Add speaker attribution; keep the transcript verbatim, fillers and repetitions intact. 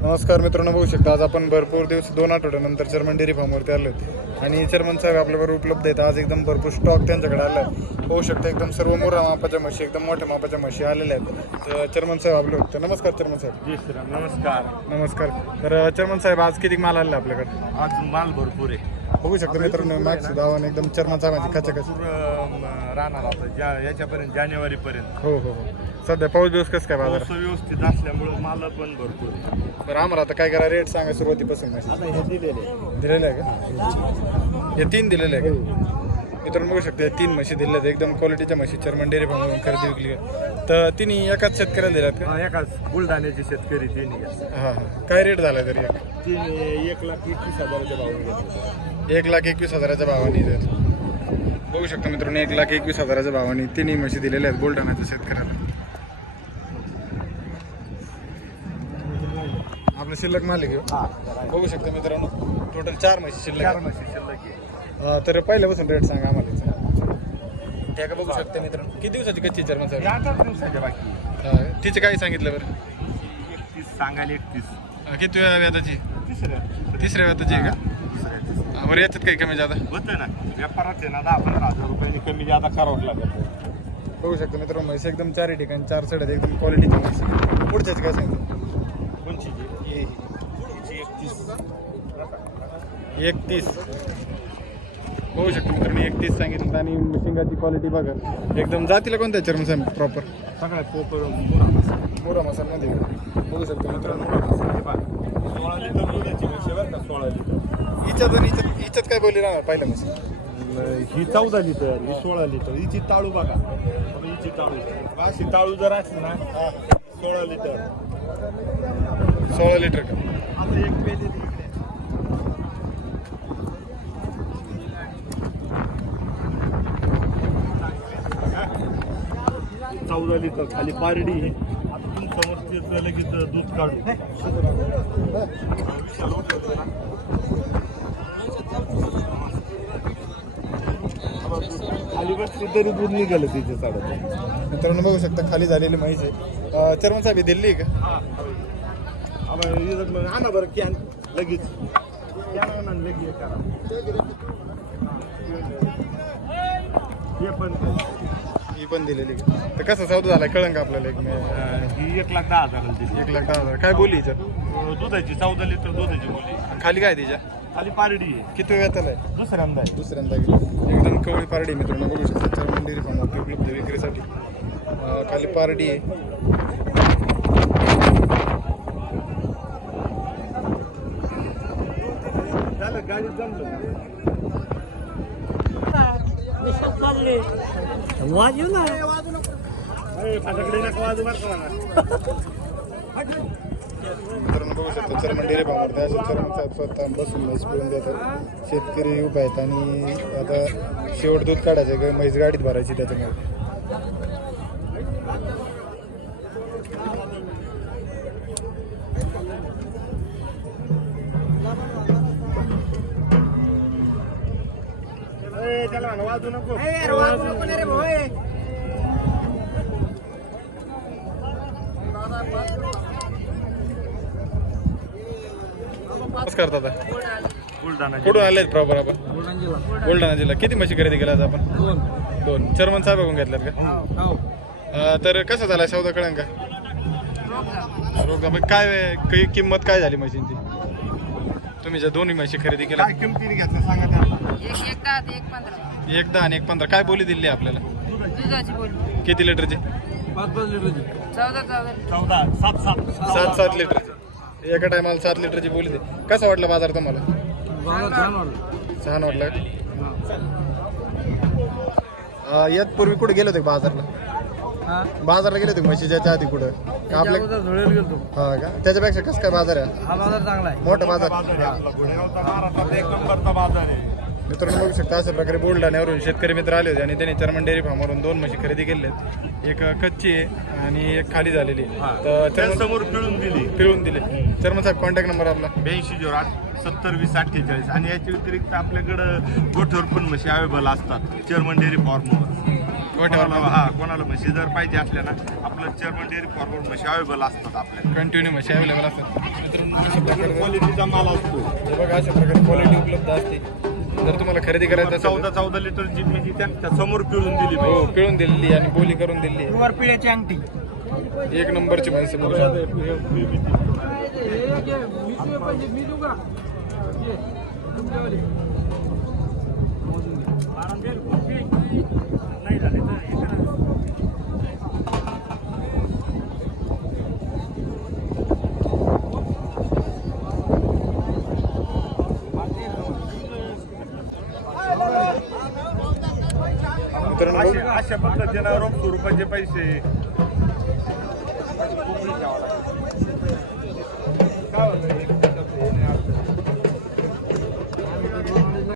Speaker 1: नमस्कार मित्रांनो, बघू शकता आज आपण भरपूर दिवस दोन आठवड्यानंतर चर्मन डेअरी फार्मवरती आलो होते आणि चर्मन साहेब आपल्याबरोबर उपलब्ध आहेत. आज एकदम भरपूर स्टॉक त्यांच्याकडे आला आहे. होऊ शकतं एकदम सर्व मोठ्या मापाच्या म्हशी, एकदम मोठ्या मापाच्या म्हशी आलेल्या आहेत. तर चर्मन साहेब आपले होते. नमस्कार चर्मन साहेब.
Speaker 2: जी सर, नमस्कार.
Speaker 1: नमस्कार. तर चर्मन साहेब आज किती माल आलेला आपल्याकडे?
Speaker 2: आज माल भरपूर आहे.
Speaker 1: बघू शकता मित्रांनो, मॅक्स धावण एकदम चर्मन साहेबांची खचाखच
Speaker 2: राहणार आता ज्या याच्यापर्यंत जानेवारी पर्यंत.
Speaker 1: हो हो हो. सध्या पाऊस दिवस कसं काय बाजार?
Speaker 2: व्यवस्थित असल्यामुळे माल पण भरपूर आहे.
Speaker 1: बरं, आम्हाला आता काय करा, रेट सांगा सुरुवातीपासून.
Speaker 2: आता हे दिलेले
Speaker 1: दिलेलं आहे का? हे तीन दिलेले आहे का? मित्रांनो बघू शकता, तीन म्हशी दिलेल्या आहेत. एकदम क्वालिटीच्या म्हशी चर्मन डेअरी फार्मवरून खरेदी विकली आहे. तर तिन्ही एकाच शेतकऱ्याला दिल्यात का?
Speaker 2: एकाच बुलढाण्याचे शेतकरी तिन्ही.
Speaker 1: हां हां. काय रेट झाला तरी? एक
Speaker 2: तिन्ही एक लाख एकवीस हजाराच्या भावाने घेतले.
Speaker 1: एक लाख एकवीस हजाराच्या भावाने जर बघू शकता मित्रांनो, एक लाख एकवीस हजाराच्या भावाने तिन्ही म्हशी दिलेल्या आहेत बुलढाण्याच्या शेतकऱ्याला. आपलं शिल्लक माल घेऊ. बघू शकता मित्रांनो, टोटल चार म्हशी शिल्लक
Speaker 2: चार
Speaker 1: आहेत.
Speaker 2: म्हशी शिल्लक आहे.
Speaker 1: तर पहिल्यापासून रेट सांगा आम्हाला. त्या का बघू शकता मित्रांनो, किती दिवसाची कच्ची चर्मन साहेब?
Speaker 2: या आठ दिवसाच्या बाकी.
Speaker 1: हां, तिचे काय सांगितलं बरं?
Speaker 2: एकतीस सांगायला एकतीस.
Speaker 1: अं, किती वेळा व्याजाची?
Speaker 2: तिसऱ्या
Speaker 1: तिसऱ्या व्याजाची आहे का? अं, बरं, याच्यात काही कमी जादा
Speaker 2: होतं ना. व्यापारात आहे ना, दहा पंधरा हजार रुपयांनी कमी जादा करावं लागतं.
Speaker 1: बघू शकता मित्रांनो, म्हैस एकदम चारही ठिकाणी चार सड्यात एकदम क्वालिटीची म्हैस. पुढच्याच काय सांगितलं?
Speaker 2: कोणची
Speaker 1: हे
Speaker 2: एकतीस.
Speaker 1: एकतीस. बघू शकतो मित्रांनो, एकतीस सांगितलं. आणि शिंगाची क्वालिटी बघा एकदम. जातीला कोणत्या चर्मन साहेब प्रॉपर?
Speaker 2: सगळ्यात पोपर मोरा मसाला.
Speaker 1: मोरा मसाल्यामध्ये बघू शकतो मित्रांनो.
Speaker 2: सोळा लिटर दुधाची म्हशी बरं का, सोळा लिटर.
Speaker 1: हिच्यात आणि हिच्यात हिच्यात काय बोली राहणार पहिल्या म्हशी?
Speaker 2: ही चौदा लिटर, ही सोळा लिटर. हिची ताळू बघा, आता हिची ताळू अशी ताळू जर असली ना, सोळा लिटर.
Speaker 1: सोळा लिटर का?
Speaker 2: आता एक पेली इकडे चौदा लिटर खाली पारडी आहे. आता तुमचं समजते लगेच दूध काढू. खाली बसली तरी दूध निघालं तिचे चालत.
Speaker 1: मित्रांनो बघू शकता, खाली झालेली म्हैस आहे. चर्मन साहेब ही दिल्ली आहे का?
Speaker 2: आणा बरं कॅन लगेच. कॅन आणा लगेच करा. हे पण
Speaker 1: ही पण दिलेली का? तर कसं सौदा झाला कळंन का आपल्याला? एक
Speaker 2: ही एक लाख दहा हजार दिली.
Speaker 1: एक लाख दहा हजार. काय बोली हिच्यात?
Speaker 2: दुधाची चौदा लिटर दुधाची बोली.
Speaker 1: खाली काय तिच्या?
Speaker 2: खाली पारडी आहे.
Speaker 1: किती वेळाला आहे?
Speaker 2: दुसऱ्यांदा आहे.
Speaker 1: दुसऱ्यांदा एकदम कवळी पारडी मित्रांनो बघू शकता. चर्मन डेअरी फार्म उपलब्ध विक्रीसाठी. अं, खाली पारडी आहे.
Speaker 2: झालं गाडीत जमलं.
Speaker 3: वाजू ना
Speaker 2: अरे फाटकडे नका वाजू बरं का मला.
Speaker 1: मित्रांनो बघू शकता, चर्मन डेअरी फार्मवरती असे चर्मन साहेब स्वतः बसून म्हैस पिळून देतात. शेतकरी उभे आहेत आणि आता शेवट दूध काढायचं आहे, म्हैस गाडीत भरायची त्याच्यामुळे.
Speaker 2: ए, त्याला म्हणा वाजू नको.
Speaker 1: नमस्कार दादा.
Speaker 2: बुलढाणा
Speaker 1: कुठून आले प्रॉपर आपण? बुलढाणा जिल्हा. किती म्हशी खरेदी केल्या आज आपण?
Speaker 3: दोन
Speaker 1: दोन. चर्मन साहेब बघून घेतल्यात का? अं, तर कसं झाला सौदा कळंन का? रोग मग काय काही किंमत काय झाली म्हशींची? तुम्ही ज्या दोन्ही म्हशी खरेदी केल्या,
Speaker 2: काय किमतीने घेतलं सांगा त्याला.
Speaker 4: एक एक दहा ते एक पंधरा
Speaker 1: एक दहा आणि एक पंधरा, काय बोली दिली आपल्याला?
Speaker 4: दुधाची बोली
Speaker 1: किती लिटरची?
Speaker 3: पाच पाच लिटरची.
Speaker 4: चौदा चौदा
Speaker 2: चौदा सात सात
Speaker 1: सात सात लिटरची. एका टायमाला सात लिटरची बोली दे. कसा वाटला बाजार तुम्हाला?
Speaker 3: बाजार छान वाटलं.
Speaker 1: छान वाटला का? यात पूर्वी कुठे गेले होते बाजारला?
Speaker 3: हा
Speaker 1: बाजारला गेले होते म्हशीच्या आधी कुठं का आपल्या?
Speaker 3: अगोदर धुळेल गेलतो.
Speaker 1: हा का? त्याच्यापेक्षा कसं काय बाजार आहे?
Speaker 3: हा बाजार चांगला आहे.
Speaker 1: मोठा बाजार.
Speaker 2: बाजार आहे आपला. गुन्हेगावचा महाराष्ट्रात एक नंबरचा बाजार आहे.
Speaker 1: मित्रांनो बघू शकता, अशा प्रकारे बुलढाण्यावरून शेतकरी मित्र आले होते आणि त्यांनी चर्मन डेअरी फार्मवरून दोन म्हशी खरेदी केल्या आहेत. एक कच्ची आहे आणि एक खाली झालेली आहे. तर चर्मन
Speaker 2: समोर पिळून दिली.
Speaker 1: पिळून दिले. चर्मन साहेब कॉन्टॅक्ट नंबर आपला?
Speaker 2: ब्याऐंशी झिरो आठ सत्तर वीस अठ्ठेचाळीस. आणि याच्या व्यतिरिक्त आपल्याकडं गोठ्यावर पण म्हशी अवेलेबल असतात चर्मन डेअरी फार्मवर. कोणाला हा कोणाला म्हशी जर पाहिजे असल्या ना, आपलं चर्मन डेअरी फार्मवर म्हशी अवेलेबल असतात आपल्याला.
Speaker 1: कंटिन्यू म्हशी अवेलेबल असतात. प्रकारे
Speaker 2: क्वालिटीचा माल असतो.
Speaker 1: हे बघा अशा प्रकारे क्वालिटी उपलब्ध असते. जर तुम्हाला खरेदी करायचं असेल
Speaker 2: चौदा चौदा लिटर जी मी त्यांच्या समोर पिळून दिली
Speaker 1: हो
Speaker 2: पाहिजे.
Speaker 1: पिळून दिलेली आणि बोली करून दिलेली आहे.
Speaker 3: वर पिळ्याची अंगठी
Speaker 1: एक नंबरची म्हैस आहे बघू शकता.
Speaker 3: मी देऊ का
Speaker 1: मित्रांनो
Speaker 2: अशा अशा पद्धतीनं रोख स्वरूपाचे पैसे काय होतं?